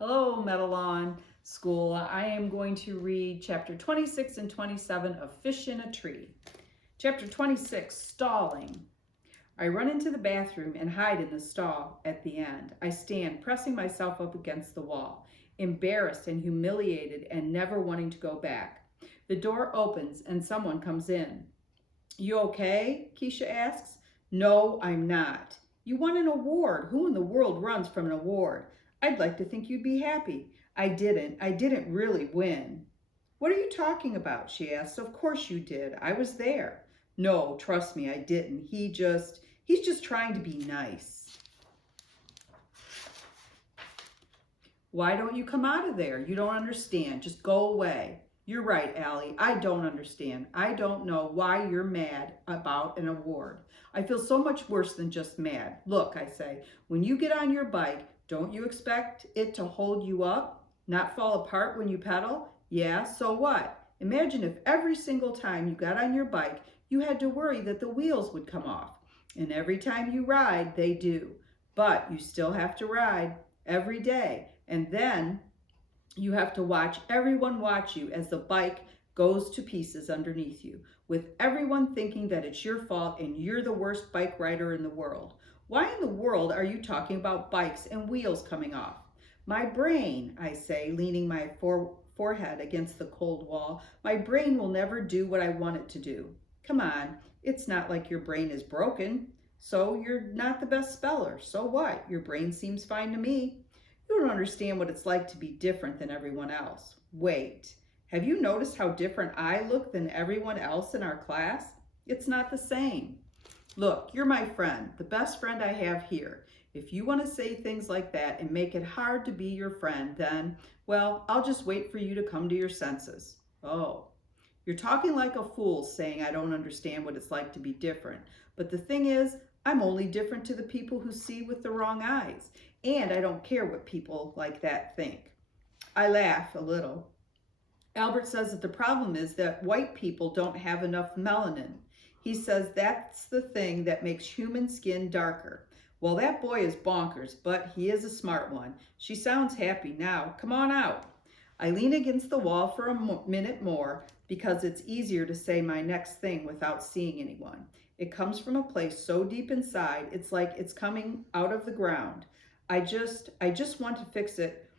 Hello, Meadowlawn School. I am going to read chapter 26 and 27 of Fish in a Tree. Chapter 26, Stalling. I run into the bathroom and hide in the stall at the end. I stand, pressing myself up against the wall, embarrassed and humiliated and never wanting to go back. The door opens and someone comes in. You okay? Keisha asks. No, I'm not. You won an award. Who in the world runs from an award? I'd like to think you'd be happy. I didn't really win. What are you talking about? She asked. Of course you did. I was there. No, trust me, I didn't. He's just trying to be nice. Why don't you come out of there? You don't understand. Just go away. You're right, Allie. I don't understand. I don't know why you're mad about an award. I feel so much worse than just mad. Look, I say, when you get on your bike, don't you expect it to hold you up? Not fall apart when you pedal? Yeah, so what? Imagine if every single time you got on your bike, you had to worry that the wheels would come off. And every time you ride, they do. But you still have to ride every day. And then you have to watch everyone watch you as the bike goes to pieces underneath you, with everyone thinking that it's your fault and you're the worst bike rider in the world. Why in the world are you talking about bikes and wheels coming off? My brain, I say, leaning my forehead against the cold wall, my brain will never do what I want it to do. Come on, it's not like your brain is broken. So you're not the best speller. So what? Your brain seems fine to me. You don't understand what it's like to be different than everyone else. Wait, have you noticed how different I look than everyone else in our class? It's not the same. Look, you're my friend, the best friend I have here. If you want to say things like that and make it hard to be your friend, then, well, I'll just wait for you to come to your senses. Oh, you're talking like a fool saying I don't understand what it's like to be different. But the thing is, I'm only different to the people who see with the wrong eyes. And I don't care what people like that think. I laugh a little. Albert says that the problem is that white people don't have enough melanin. He says that's the thing that makes human skin darker. Well, that boy is bonkers, but he is a smart one. She sounds happy now. Come on out. I lean against the wall for a minute more because it's easier to say my next thing without seeing anyone. It comes from a place so deep inside, it's like it's coming out of the ground. I just want to fix it.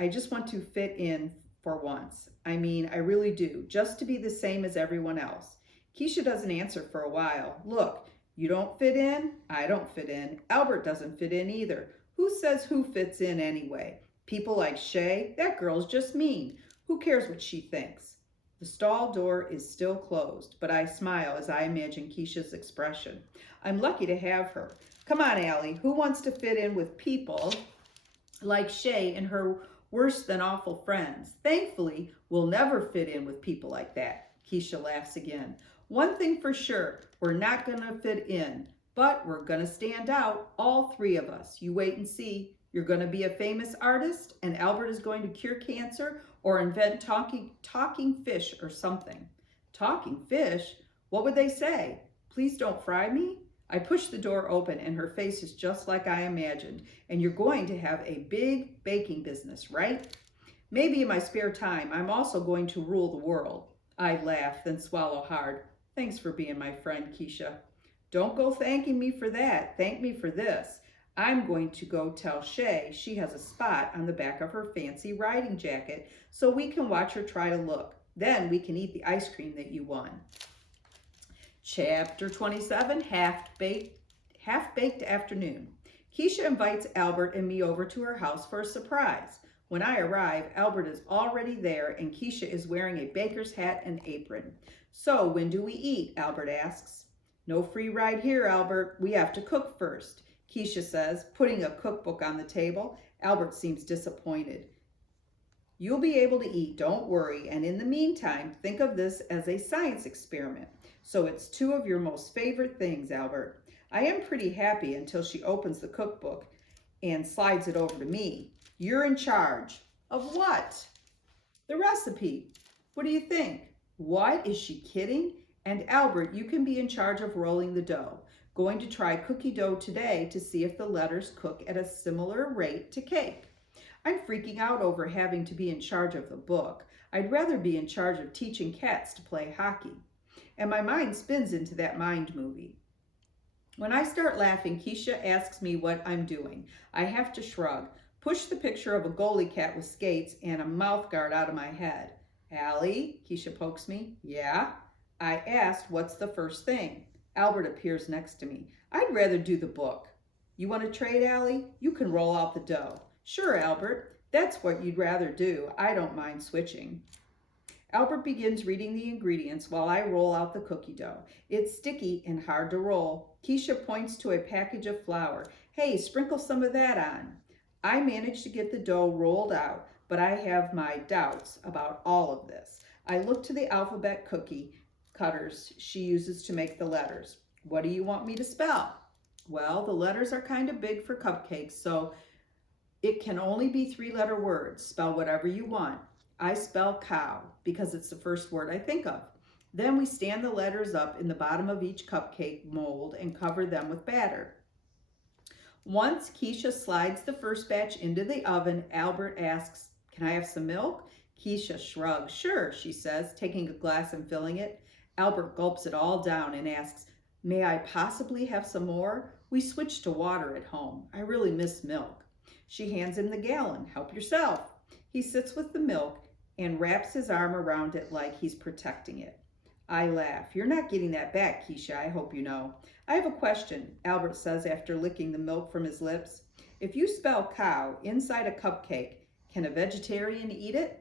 I just want to fit in for once. I mean, I really do, just to be the same as everyone else. Keisha doesn't answer for a while. Look, you don't fit in, I don't fit in. Albert doesn't fit in either. Who says who fits in anyway? People like Shay? That girl's just mean. Who cares what she thinks? The stall door is still closed, but I smile as I imagine Keisha's expression. I'm lucky to have her. Come on, Allie, who wants to fit in with people like Shay and her worse than awful friends? Thankfully, we'll never fit in with people like that. Keisha laughs again. One thing for sure, we're not going to fit in, but we're going to stand out, all three of us. You wait and see. You're going to be a famous artist, and Albert is going to cure cancer or invent talking fish or something. Talking fish? What would they say? Please don't fry me? I push the door open and her face is just like I imagined. And you're going to have a big baking business, right? Maybe in my spare time, I'm also going to rule the world. I laugh, then swallow hard. Thanks for being my friend, Keisha. Don't go thanking me for that. Thank me for this. I'm going to go tell Shay she has a spot on the back of her fancy riding jacket so we can watch her try to look. Then we can eat the ice cream that you won. Chapter 27, Half-Baked Afternoon. Keisha invites Albert and me over to her house for a surprise. When I arrive, Albert is already there and Keisha is wearing a baker's hat and apron. So when do we eat? Albert asks. No free ride here, Albert. We have to cook first, Keisha says, putting a cookbook on the table. Albert seems disappointed. You'll be able to eat, don't worry, and in the meantime, think of this as a science experiment. So it's two of your most favorite things, Albert. I am pretty happy until she opens the cookbook and slides it over to me. You're in charge. Of what? The recipe. What do you think? What? Is she kidding? And Albert, you can be in charge of rolling the dough. Going to try cookie dough today to see if the letters cook at a similar rate to cake. I'm freaking out over having to be in charge of the book. I'd rather be in charge of teaching cats to play hockey. And my mind spins into that mind movie. When I start laughing, Keisha asks me what I'm doing. I have to shrug, push the picture of a goalie cat with skates and a mouth guard out of my head. Allie, Keisha pokes me. Yeah? I asked, what's the first thing? Albert appears next to me. I'd rather do the book. You want to trade, Allie? You can roll out the dough. Sure, Albert. That's what you'd rather do. I don't mind switching. Albert begins reading the ingredients while I roll out the cookie dough. It's sticky and hard to roll. Keisha points to a package of flour. Hey, sprinkle some of that on. I manage to get the dough rolled out, but I have my doubts about all of this. I look to the alphabet cookie cutters she uses to make the letters. What do you want me to spell? Well, the letters are kind of big for cupcakes, so it can only be 3-letter words. Spell whatever you want. I spell cow because it's the first word I think of. Then we stand the letters up in the bottom of each cupcake mold and cover them with batter. Once Keisha slides the first batch into the oven, Albert asks, can I have some milk? Keisha shrugs. Sure, she says, taking a glass and filling it. Albert gulps it all down and asks, may I possibly have some more? We switched to water at home. I really miss milk. She hands him the gallon. Help yourself. He sits with the milk and wraps his arm around it like he's protecting it. I laugh. You're not getting that back, Keisha, I hope you know. I have a question, Albert says after licking the milk from his lips. If you spell cow inside a cupcake, can a vegetarian eat it?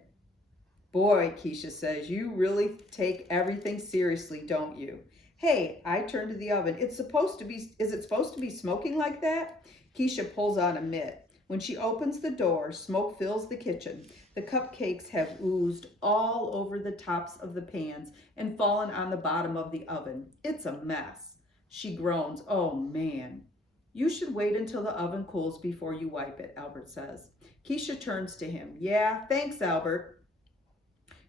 Boy, Keisha says, you really take everything seriously, don't you? Hey, I turn to the oven. Is it supposed to be smoking like that? Keisha pulls on a mitt. When she opens the door, smoke fills the kitchen. The cupcakes have oozed all over the tops of the pans and fallen on the bottom of the oven. It's a mess. She groans, oh man. You should wait until the oven cools before you wipe it, Albert says. Keisha turns to him. Yeah, thanks, Albert.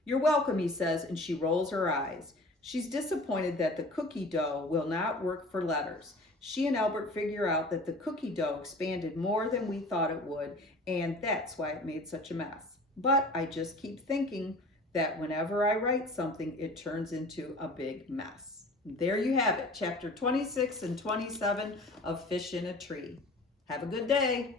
You're welcome, he says, and she rolls her eyes. She's disappointed that the cookie dough will not work for letters. She and Albert figure out that the cookie dough expanded more than we thought it would, and that's why it made such a mess. But I just keep thinking that whenever I write something, it turns into a big mess. There you have it, chapter 26 and 27 of Fish in a Tree. Have a good day.